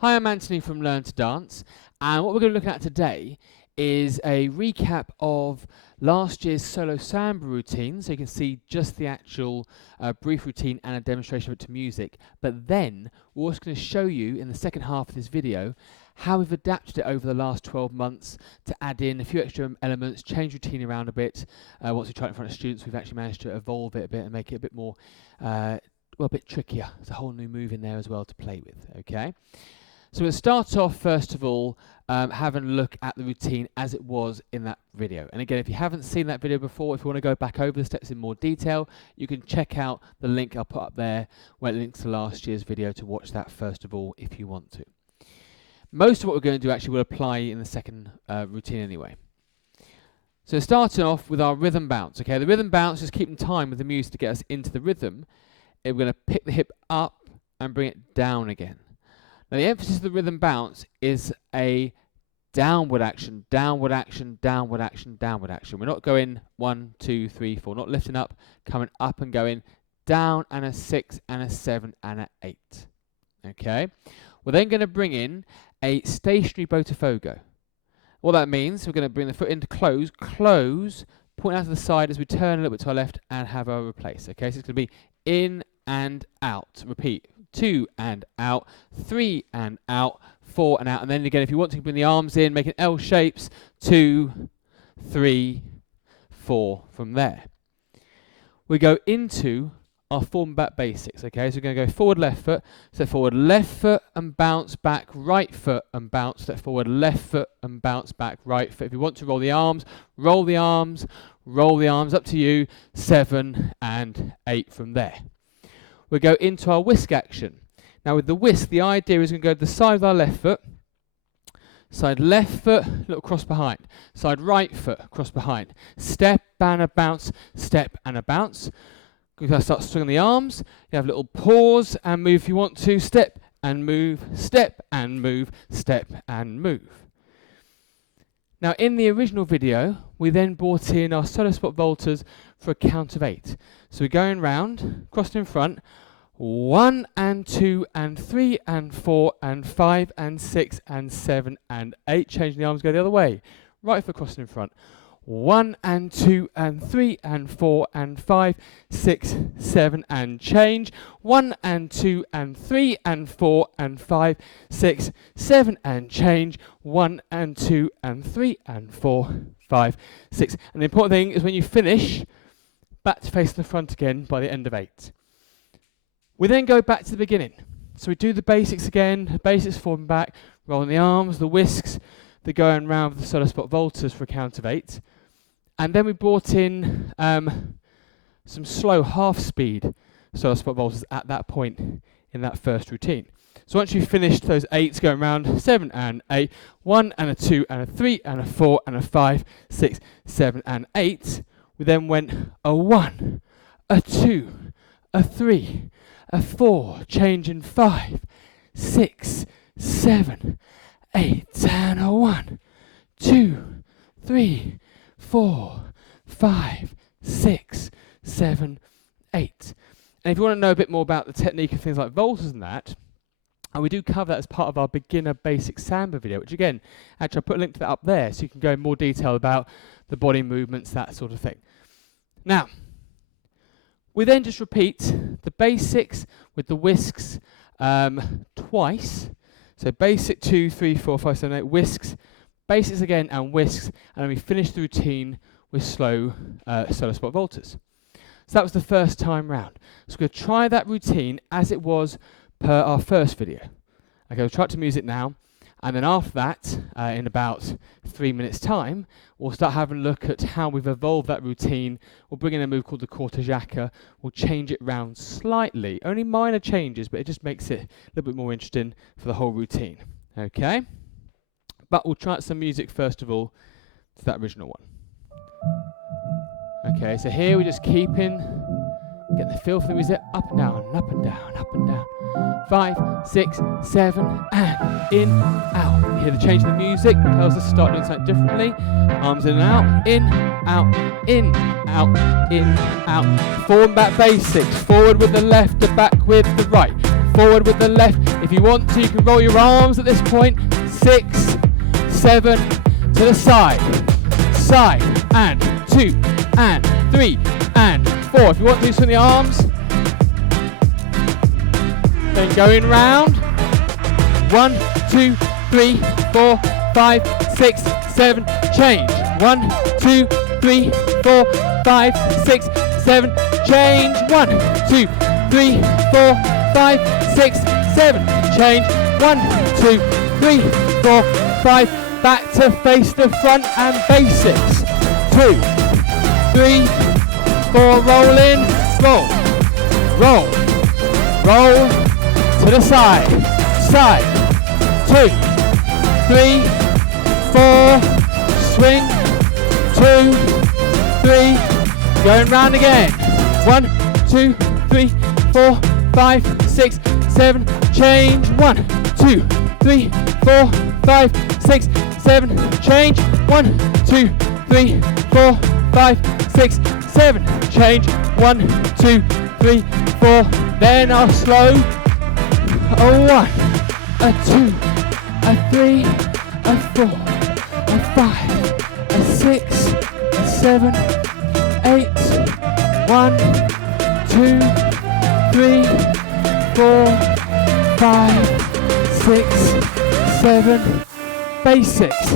Hi, I'm Antony from Learn to Dance, and what we're going to be looking at today is a recap of last year's solo samba routine, so you can see just the actual brief routine and a demonstration of it to music. But then we're also going to show you in the second half of this video how we've adapted it over the last 12 months to add in a few extra elements, change routine around a bit. Once we try it in front of students, we've actually managed to evolve it a bit and make it a bit more, a bit trickier. There's a whole new move in there as well to play with, okay? So we'll start off first of all having a look at the routine as it was in that video. And again, if you haven't seen that video before, if you want to go back over the steps in more detail, you can check out the link I'll put up there where it links to last year's video to watch that first of all if you want to. Most of what we're going to do actually will apply in the second routine anyway. So starting off with our rhythm bounce. Okay, the rhythm bounce is keeping time with the music to get us into the rhythm. We're going to pick the hip up and bring it down again. Now the emphasis of the rhythm bounce is a downward action, downward action, downward action, downward action. We're not going 1, 2, 3, 4, not lifting up, coming up and going down and a 6 and a 7 and a 8. Okay, we're then going to bring in a stationary Bota Fogo. What that means, we're going to bring the foot into close, close, point out to the side as we turn a little bit to our left and have our replace. Okay, so it's going to be in and out. Repeat. 2 and out, 3 and out, 4 and out, and then again if you want to bring the arms in, making L shapes, 2, 3, 4 from there. We go into our form back basics, okay, so we're going to go forward left foot, step forward left foot and bounce back, right foot and bounce, step forward left foot and bounce back, right foot. If you want to roll the arms, roll the arms, roll the arms, up to you, 7 and 8 from there. We'll go into our whisk action. Now with the whisk, the idea is we're going to go to the side of our left foot, side left foot, little cross behind, side right foot, cross behind, step and a bounce, step and a bounce. We're going to start swinging the arms. You have a little pause and move if you want to, step and move, step and move, step and move. Now in the original video, we then brought in our solo spot voltas for a count of 8. So we're going round, crossing in front, 1 and 2 and 3 and 4 and 5 and 6 and 7 and 8. Changing the arms, go the other way. Right foot crossing in front. 1 and 2 and 3 and 4 and 5, 6, 7 and change. 1 and 2 and 3 and 4 and 5, 6, 7 and change. 1 and 2 and 3 and 4, 5, 6. And the important thing is when you finish, back to face the front again by the end of 8. We then go back to the beginning. So we do the basics again, the basics forward and back, rolling the arms, the whisks, the going round with the solo spot voltas for a count of 8. And then we brought in some slow half-speed solo spot voltas at that point in that first routine. So once you've finished those 8s going round, 7 and 8, 1 and a 2 and a 3 and a 4 and a 5, 6, 7 and 8, we then went a 1, a 2, a 3, a 4, change in 5, 6, 7, 8, and a 1, 2, 3, 4, 5, 6, 7, 8. And if you want to know a bit more about the technique of things like voltas and that, and we do cover that as part of our beginner basic samba video, which again, actually I'll put a link to that up there so you can go in more detail about the body movements, that sort of thing. Now, we then just repeat the basics with the whisks twice. So basic 2, 3, 4, 5, 7, 8, whisks, basics again and whisks, and then we finish the routine with slow solo spot voltas. So that was the first time round. So we're going to try that routine as it was per our first video. Okay, we'll try it to music now, and then after that, in about 3 minutes time, we'll start having a look at how we've evolved that routine. We'll bring in a move called the Corta Jaca. We'll change it round slightly, only minor changes, but it just makes it a little bit more interesting for the whole routine. Okay, but we'll try out some music first of all to that original one. Okay, so here we're just keeping, getting the feel for the music, up and down, up and down, up and down. 5, 6, 7, and in, out. You hear the change in the music, tells us to start doing something differently. Arms in and out, in, out, in, out, in, out. Forward and back basics, forward with the left and back with the right. forward with the left. If you want to, you can roll your arms at this point. 6, 7, to the side, side, and 2, and 3, and 4. If you want to, swing the arms. Then going round. 1, 2, 3, 4, 5, 6, 7, change. 1, 2, 3, 4, 5, 6, 7, change. 1, 2, 3, 4, 5, 6, 7, change. 1, 2, 3, 4, 5, back to face the front and basics. 2, 3, 4, roll in, roll, roll, roll, to the side, side. 2, 3, 4, swing, 2, 3, going round again. 1, 2, 3, 4, 5, 6, 7, change. 1, 2, 3, 4, 5, 6, 7, change. 1, 2, 3, 4, 5, 6, 7, change. 1, 2, 3, 4, then I'll slow. A 1, a 2, a 3, a 4, a 5, a 6, a 7, 8, 1, 2, 3, 4, 5, 6, 7, basics.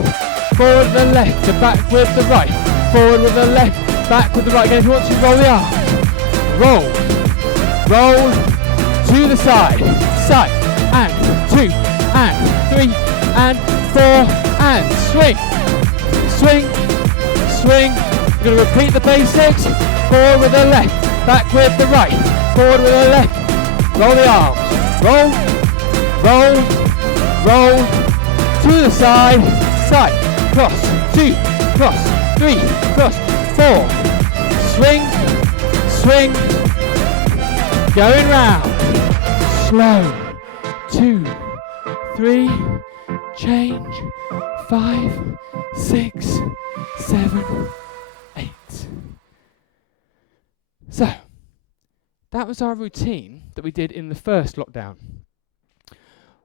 Forward with the left, to back with the right. Forward with the left, back with the right. Again, if you want to, roll the arms. Roll, roll, to the side, side, and 2, and 3, and 4, and swing, swing, swing. You're going to repeat the basics. Forward with the left, back with the right. Forward with the left, roll the arms. Roll, roll, roll, to the side, side, cross, 2, cross, 3, cross, 4, swing, swing, going round, slow, 2, 3, change, 5, 6, 7, 8. So, that was our routine that we did in the first lockdown.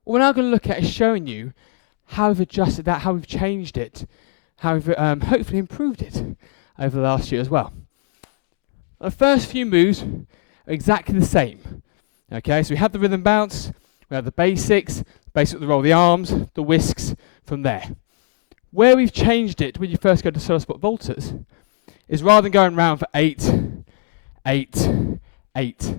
What we're now going to look at is showing you how we've adjusted that, how we've changed it, how we've hopefully improved it over the last year as well. The first few moves are exactly the same. Okay, so we have the rhythm bounce, we have the basics with the roll the arms, the whisks from there. Where we've changed it when you first go to solo spot voltas is rather than going round for 8, 8, 8,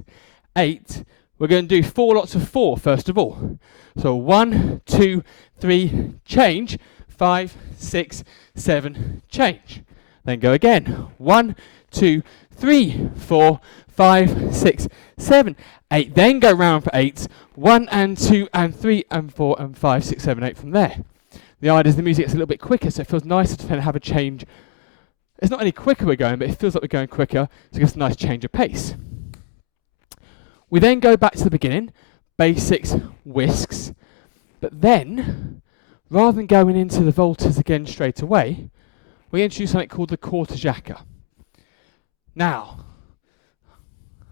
8, we're going to do 4 lots of 4 first of all. So 1, 2, 3, change, 5, 6, 7, change. Then go again. 1, 2, 3, 4, 5, 6, 7, 8. Then go round for 8. 1 and 2 and 3 and 4 and 5, 6, 7, 8 from there. The idea is the music gets a little bit quicker, so it feels nicer to kind of have a change. It's not any quicker we're going, but it feels like we're going quicker, so it gives a nice change of pace. We then go back to the beginning, basics, whisks, but then, rather than going into the voltas again straight away, we introduce something called the Corta Jaca. Now,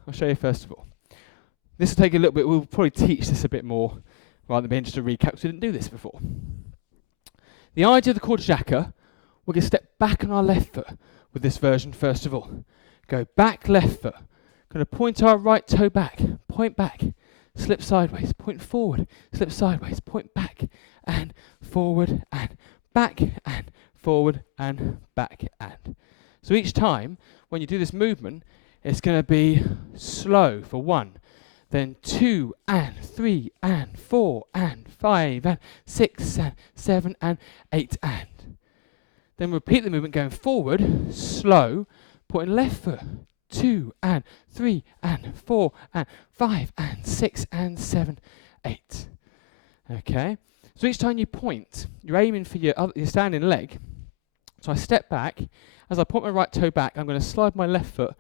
I'll show you first of all. This will take a little bit, we'll probably teach this a bit more, rather than being just a recap, because we didn't do this before. The idea of the Corta Jaca, we're going to step back on our left foot with this version first of all. Go back left foot. Going to point our right toe back, point back, slip sideways, point forward, slip sideways, point back, and forward, and back, and forward, and back, and. So each time, when you do this movement, it's going to be slow for 1, then 2, and 3, and 4, and 5, and 6, and 7, and 8, and. Then repeat the movement going forward, slow, pointing left foot, 2, and 3, and 4, and 5, and 6, and 7, 8. Okay? So each time you point, you're aiming for your standing leg. So I step back. As I point my right toe back, I'm going to slide my left foot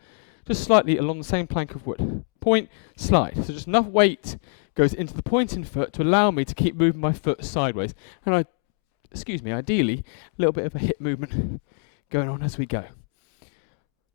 just slightly along the same plank of wood. Point, slide. So just enough weight goes into the pointing foot to allow me to keep moving my foot sideways. And ideally, a little bit of a hip movement going on as we go.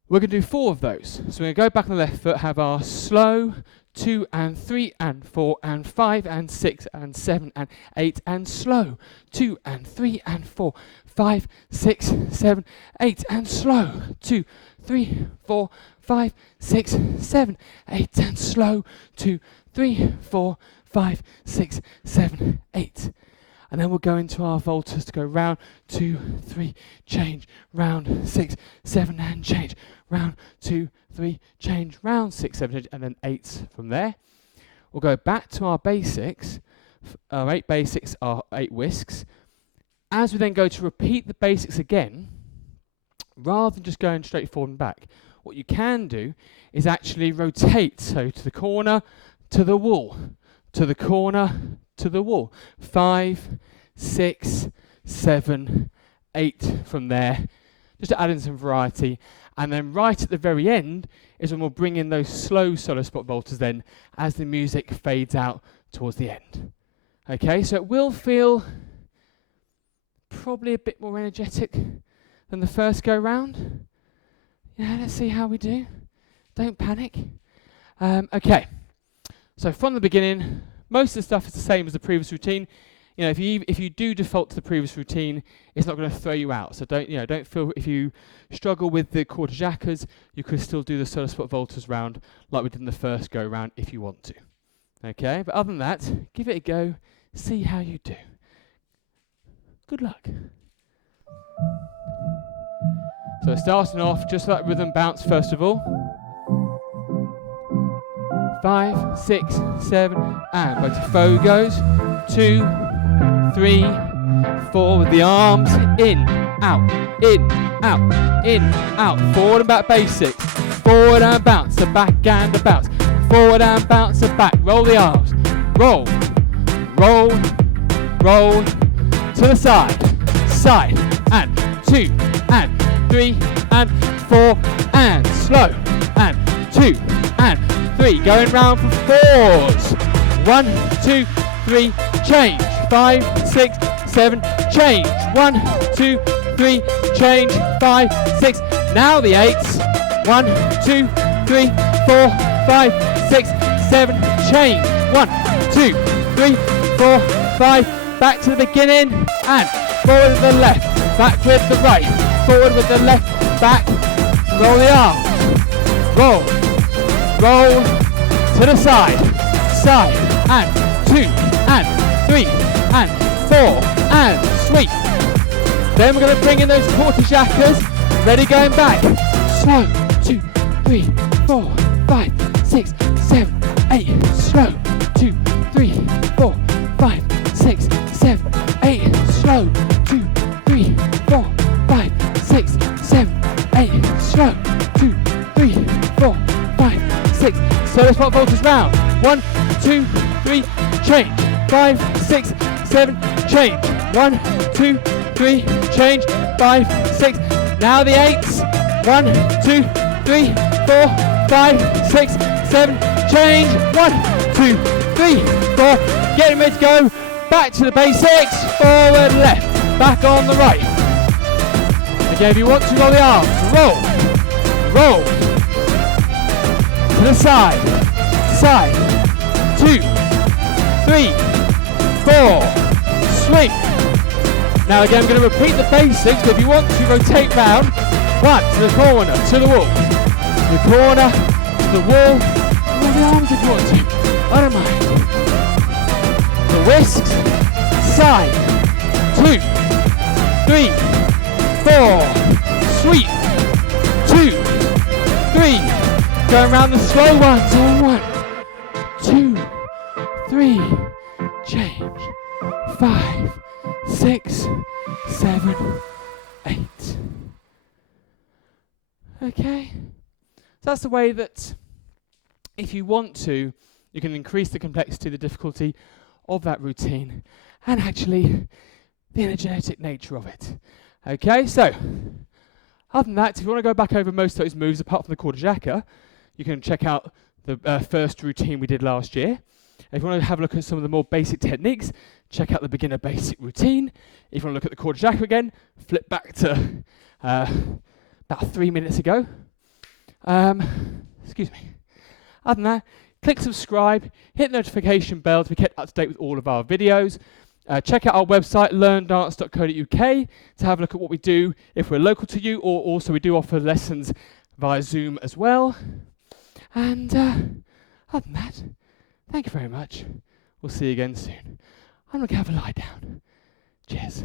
We're going to do 4 of those. So we're going to go back on the left foot, have our slow 2 and 3 and 4 and 5 and 6 and 7 and 8 and slow. 2 and 3 and 4, 5, 6, 7, 8 and slow. 2, 3, 4, 5, 6, 7, 8 and slow. 2, 3, 4, 5, 6, 7, 8. And then we'll go into our voltas to go round, 2, 3, change, round, 6, 7 and change, round, 2, 3, change, round, 6, 7, change, and then 8 from there. We'll go back to our basics. Our 8 basics are 8 whisks. As we then go to repeat the basics again, rather than just going straight forward and back, what you can do is actually rotate. So to the corner, to the wall, to the corner, to the wall. 5, 6, 7, 8 from there, just to add in some variety. And then right at the very end is when we'll bring in those slow solo spot voltas then as the music fades out towards the end. Okay, so it will feel probably a bit more energetic than the first go round. Yeah, let's see how we do. Don't panic. Okay, so from the beginning, most of the stuff is the same as the previous routine. You know, if you do default to the previous routine, it's not going to throw you out. So don't feel, if you struggle with the Corta Jacas, you could still do the solo spot voltas round like we did in the first go round if you want to. Okay, but other than that, give it a go, see how you do. Good luck. So starting off, just like rhythm bounce first of all. 5, 6, 7, and Bota Fogos. 2, 3, 4 with the arms in, out, in, out, in, out. Forward and back basics. Forward and bounce, the back and the bounce. Forward and bounce, the back. Roll the arms. Roll, roll, roll to the side, side, and 2, and 3, and 4, and slow, and 2, and 3. Going round for 4s. 1, 2, 3, change. 5, 6, 7, change. 1, 2, 3, change. 5, 6. Now the 8s. 1, 2, 3, 4, 5, 6, 7, change. 1, 2, 3, 4, 5. Back to the beginning and forward with the left. Back with the right. Forward with the left. Back. Roll the arms. Roll. Roll to the side. Side and 2 and 3 and 4 and sweep. Then we're going to bring in those Corta Jacas. Ready, going back. Slow. 2, 3, 4, 5, 6, 7, 8. Slow. 2, 3, 4, 5, 6, 7, 8. Slow. 2, 3, 4, 5, 6, 7, 8. Slow. 2, 3, 4, 5, 6. So let's spot voltas round. 1, 2, 3, change. 5, 6, 7, change. 1, 2, 3, change. 5, 6. Now the 8s. 1, 2, 3, 4, 5, 6, 7, change. 1, 2, 3, 4. Getting ready to go. Back to the basics. Forward left. Back on the right. Again, if you want to roll the arms, roll. Roll. To the side. Side. 2, 3, 4. Swing. Now again, I'm going to repeat the basics, but if you want to rotate round, 1 to the corner, to the wall, to the corner, to the wall, roll the arms if you want to, I don't mind. The whisks, side, 2, 3, 4, sweep, 2, 3, going around the slow ones, on 1, 2, 3, change, 5, 6, 7, 8. Okay, so that's the way that if you want to, you can increase the complexity, the difficulty of that routine, and actually the energetic nature of it. Okay, so other than that, if you want to go back over most of those moves apart from the Corta Jaca, you can check out the first routine we did last year. If you want to have a look at some of the more basic techniques, check out the beginner basic routine. If you want to look at the Corta Jaca again, flip back to about 3 minutes ago. Excuse me. Other than that, click subscribe, hit the notification bell to be kept up to date with all of our videos. Check out our website, learndance.co.uk, to have a look at what we do if we're local to you, or also we do offer lessons via Zoom as well. And other than that, thank you very much. We'll see you again soon. I'm going to have a lie down. Cheers.